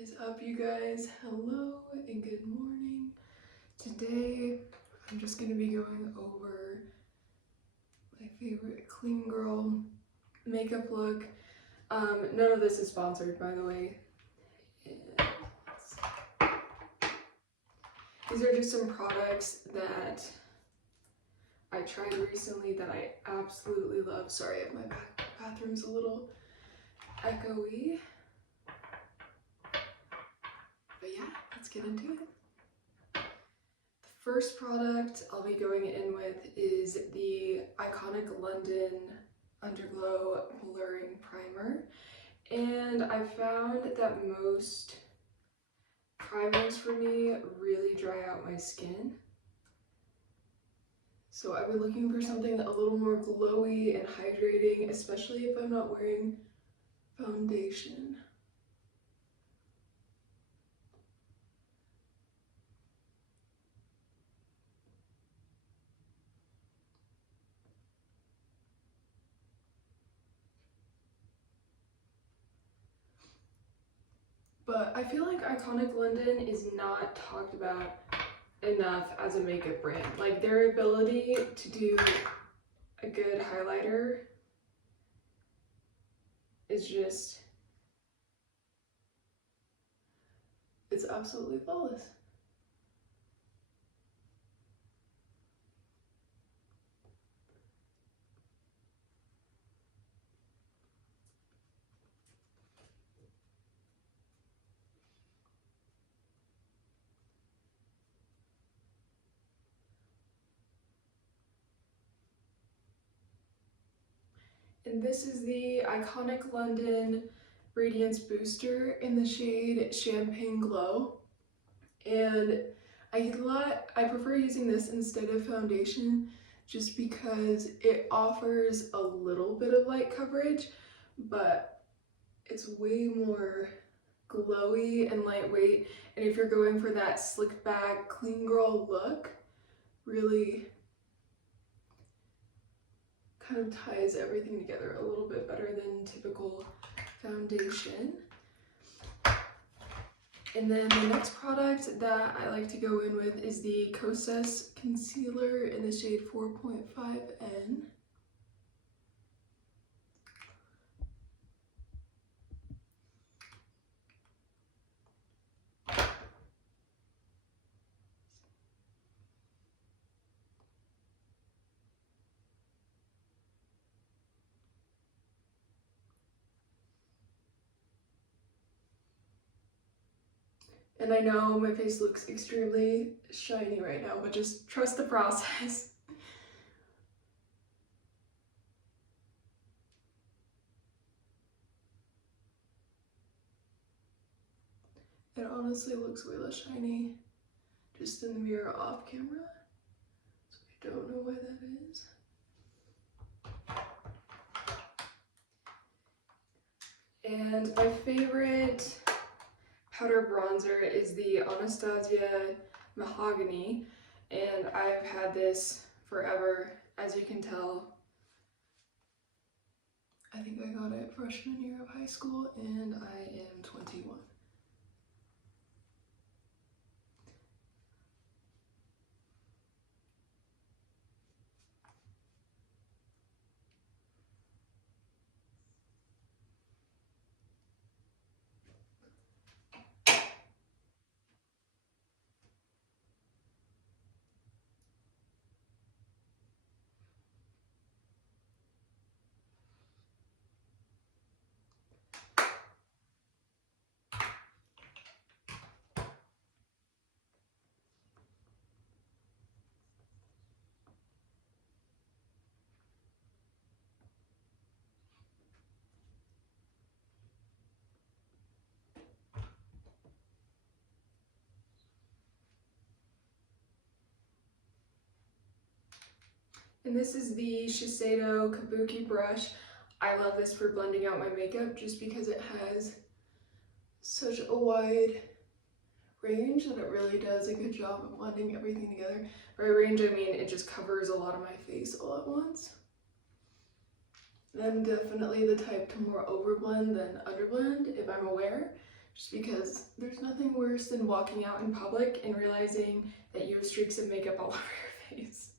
is up, you guys? Hello and good morning. Today I'm just going to be going over my favorite clean girl makeup look. None of this is sponsored, by the way. These are just some products that I tried recently that I absolutely love. Sorry if my bathroom's a little echoey. But yeah, let's get into it. The first product I'll be going in with is the iconic London Underglow Blurring Primer. And I found that most primers for me really dry out my skin. So I've been looking for something a little more glowy and hydrating, especially if I'm not wearing foundation. But I feel like Iconic London is not talked about enough as a makeup brand. Like, their ability to do a good highlighter is just, it's absolutely flawless. And this is the Iconic London Radiance Booster in the shade Champagne Glow. And I prefer using this instead of foundation just because it offers a little bit of light coverage, but it's way more glowy and lightweight. And if you're going for that slick back, clean girl look, really kind of ties everything together a little bit better than typical foundation. And then the next product that I like to go in with is the Kosas Concealer in the shade 4.5N. And I know my face looks extremely shiny right now, but just trust the process. It honestly looks way less shiny just in the mirror off camera, so I don't know why that is. And my favorite powder bronzer is the Anastasia Mahogany, and I've had this forever, as you can tell. I think I got it freshman year of high school, and I am 21. And this is the Shiseido Kabuki brush. I love this for blending out my makeup just because it has such a wide range that it really does a good job of blending everything together. By range, I mean it just covers a lot of my face all at once. I'm definitely the type to more overblend than underblend if I'm aware, just because there's nothing worse than walking out in public and realizing that you have streaks of makeup all over your face.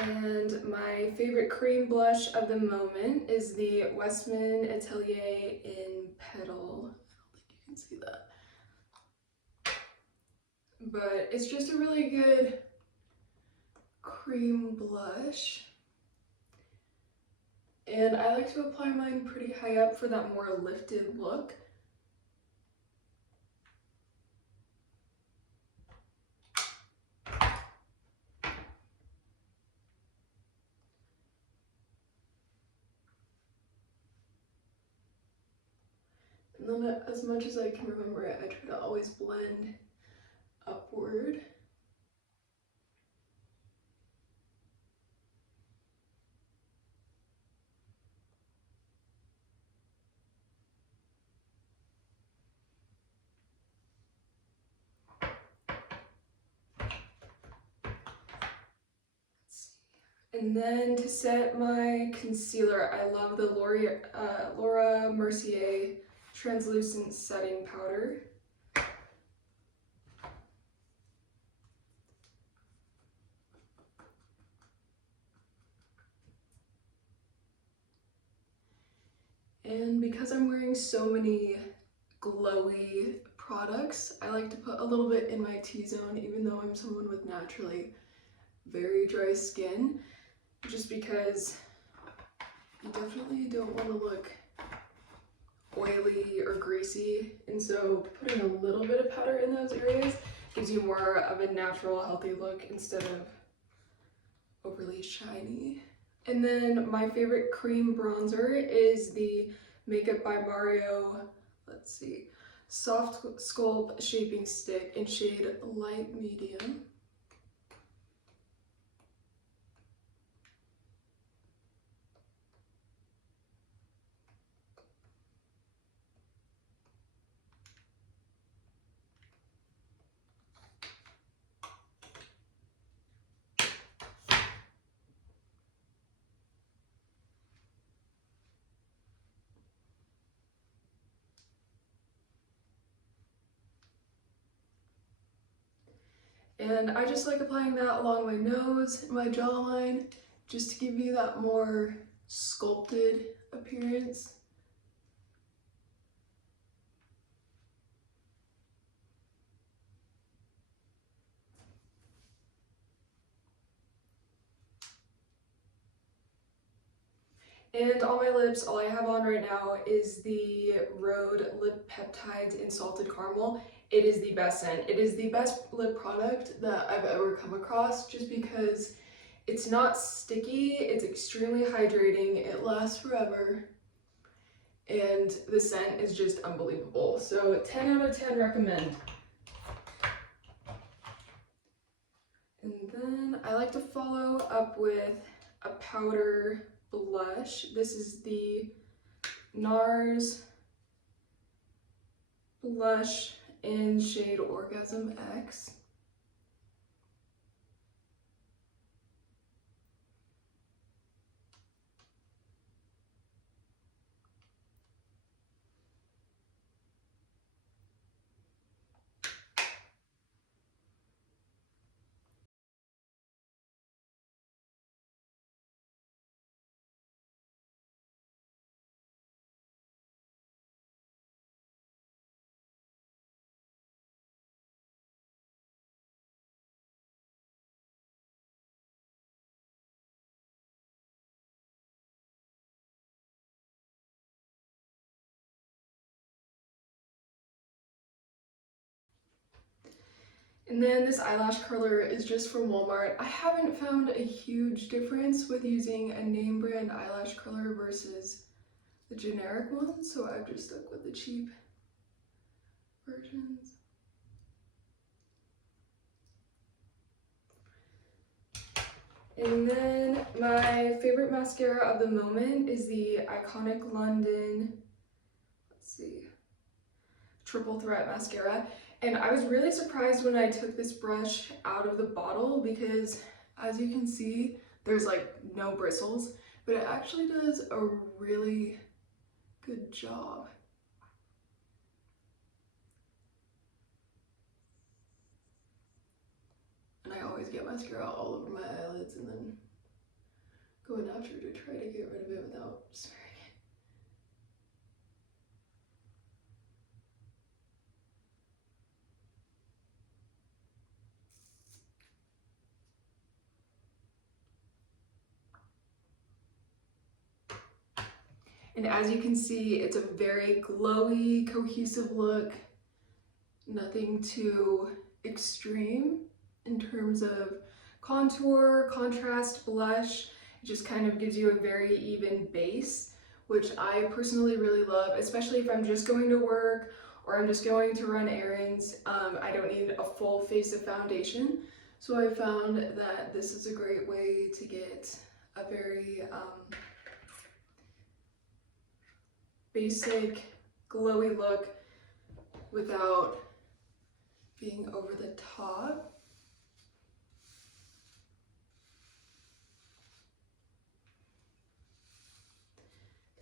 And my favorite cream blush of the moment is the Westman Atelier in Petal. I don't think you can see that. But it's just a really good cream blush. And I like to apply mine pretty high up for that more lifted look. And then as much as I can remember it, I try to always blend upward. And then to set my concealer, I love the Laura Mercier Translucent Setting Powder. And because I'm wearing so many glowy products, I like to put a little bit in my T-zone, even though I'm someone with naturally very dry skin, just because you definitely don't want to look oily or greasy, and so putting a little bit of powder in those areas gives you more of a natural, healthy look instead of overly shiny. And then my favorite cream bronzer is the Makeup by Mario, let's see, Soft Sculpt Shaping Stick in shade Light Medium. And I just like applying that along my nose, my jawline, just to give you that more sculpted appearance. And on my lips, all I have on right now is the Rhode Lip Peptides in Salted Caramel. It is the best scent. It is the best lip product that I've ever come across, just because it's not sticky, it's extremely hydrating, it lasts forever, and the scent is just unbelievable. So 10 out of 10 recommend. And then I like to follow up with a powder blush. This is the Nars blush in shade Orgasm X. And then this eyelash curler is just from Walmart. I haven't found a huge difference with using a name brand eyelash curler versus the generic one, so I've just stuck with the cheap versions. And then my favorite mascara of the moment is the Iconic London, let's see, Triple Threat Mascara. And I was really surprised when I took this brush out of the bottle because, as you can see, there's like no bristles. but it actually does a really good job. And I always get mascara all over my eyelids and then go in after to try to get rid of it without smearing it. And as you can see, it's a very glowy, cohesive look. Nothing too extreme in terms of contour, contrast, blush. It just kind of gives you a very even base, which I personally really love, especially if I'm just going to work or I'm just going to run errands. I don't need a full face of foundation. So I found that this is a great way to get a very basic, glowy look without being over the top.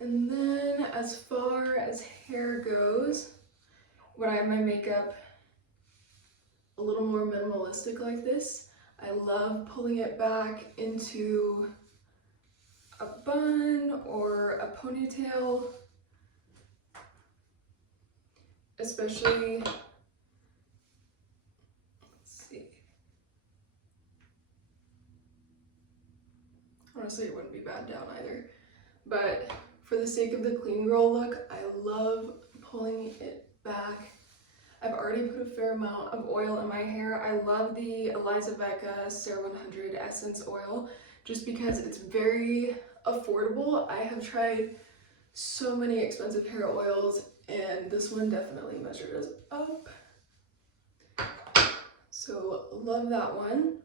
And then as far as hair goes, when I have my makeup a little more minimalistic like this, I love pulling it back into a bun or a ponytail, especially, let's see, honestly it wouldn't be bad down either, but for the sake of the clean girl look, I love pulling it back. I've already put a fair amount of oil in my hair. I love the Nars Aveda Sarah 100 Essence Oil just because it's very affordable. I have tried so many expensive hair oils and this one definitely measured us up. So love that one.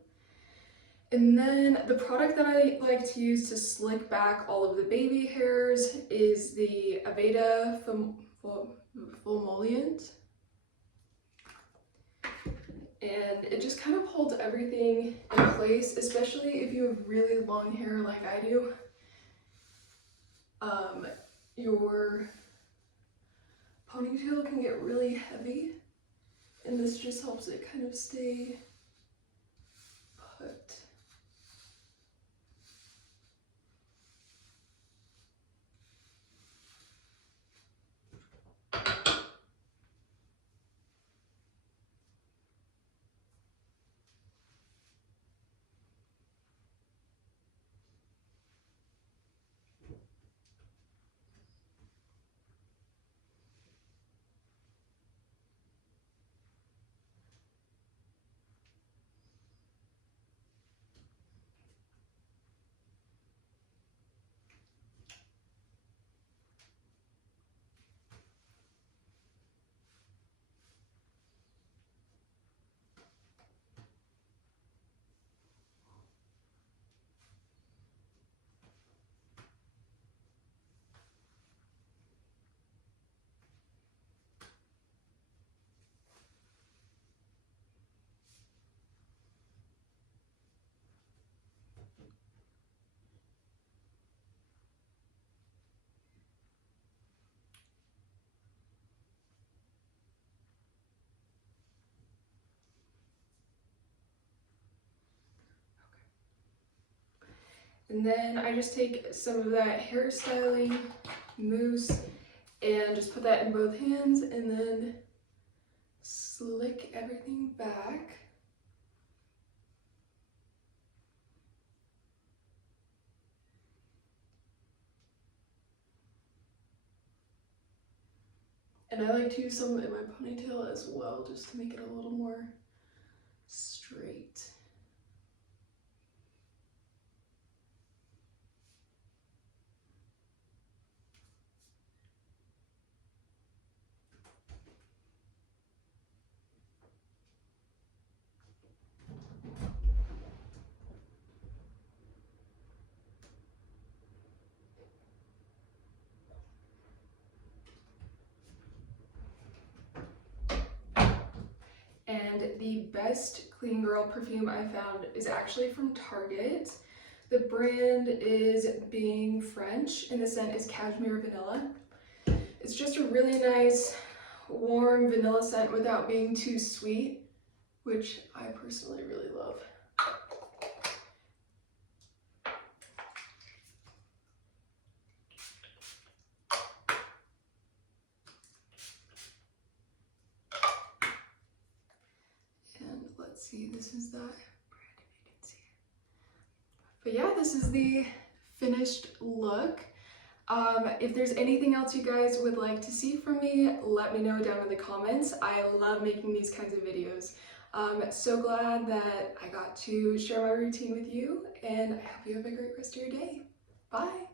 And then the product that I like to use to slick back all of the baby hairs is the Aveda Fulmoliant. And it just kind of holds everything in place, especially if you have really long hair like I do. Your ponytail can get really heavy, and this just helps it kind of stay put. And then I just take some of that hairstyling mousse and just put that in both hands and then slick everything back. And I like to use some in my ponytail as well, just to make it a little more straight. And the best clean girl perfume I found is actually from Target. The brand is Being French and the scent is Cashmere Vanilla. It's just a really nice, warm vanilla scent without being too sweet, which I personally really love. And let's see, this is that brand if you can see it. But yeah, this is the finished look. If there's anything else you guys would like to see from me, let me know down in the comments. I love making these kinds of videos. So glad that I got to share my routine with you, and I hope you have a great rest of your day. Bye!